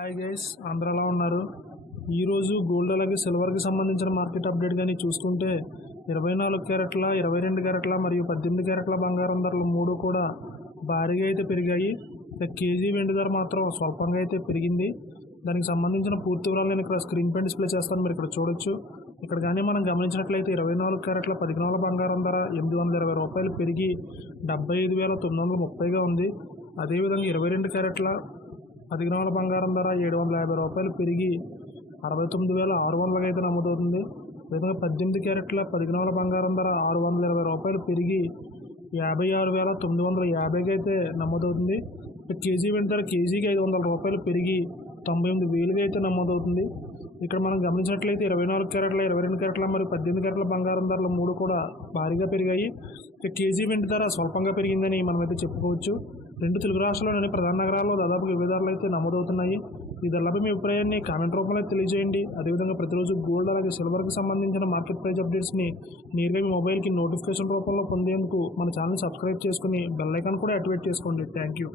Hi guys, అందరూ ఎలా ఉన్నారు? ఈరోజు గోల్డ్ అలాగే సిల్వర్కి సంబంధించిన మార్కెట్ అప్డేట్ కానీ చూసుకుంటే 24 క్యారెట్ల, 22 క్యారెట్ల మరియు 18 క్యారెట్ల బంగారం ధరలు మూడు కూడా భారీగా అయితే పెరిగాయి. కేజీ వెండి ధర మాత్రం స్వల్పంగా అయితే పెరిగింది. దానికి సంబంధించిన పూర్తి వివరాలు నేను ఇక్కడ స్క్రీన్ పై డిస్ప్లే చేస్తాను, మీరు ఇక్కడ చూడొచ్చు. ఇక్కడ కానీ మనం గమనించినట్లయితే 24 క్యారెట్ల 10 గ్రాముల బంగారం ధర 820 రూపాయలు పెరిగి 75,930గా ఉంది. అదేవిధంగా 22 క్యారెట్ల 10 గ్రాముల బంగారం ధర 750 రూపాయలు పెరిగి 69,600గా అయితే నమోదవుతుంది. అదేవిధంగా 18 క్యారెట్ల 10 గ్రాముల బంగారం ధర 620 రూపాయలు పెరిగి 56,950గా అయితే నమోదవుతుంది. కేజీ వెండి ధర కేజీకి 500 రూపాయలు పెరిగి 98,000గా అయితే నమోదవుతుంది. ఇక్కడ మనం గమనించినట్లయితే 24 క్యారెట్ల, 22 క్యారెట్ల మరియు 18 క్యారెట్ల బంగారం ధరలు మూడు కూడా భారీగా పెరిగాయి. కేజీ వెండి ధర స్వల్పంగా పెరిగిందని మనమైతే చెప్పుకోవచ్చు. రెండు తెలుగు రాష్ట్రాల్లోని ప్రధాన నగరాల్లో దాదాపు వివిధ ధరలు అయితే నమోదవుతున్నాయి. ఈ ధరలపై మీ అభిప్రాయాన్ని కామెంట్ రూపంలో తెలియజేయండి. అదేవిధంగా ప్రతిరోజు గోల్డ్ అలాగే సిల్వర్కి సంబంధించిన మార్కెట్ ప్రైస్ అప్డేట్స్ని నేరుగా మీ మొబైల్కి నోటిఫికేషన్ రూపంలో పొందేందుకు మన ఛానల్ని సబ్స్క్రైబ్ చేసుకుని బెల్ ఐకాన్ కూడా యాక్టివేట్ చేసుకోండి. Thank you.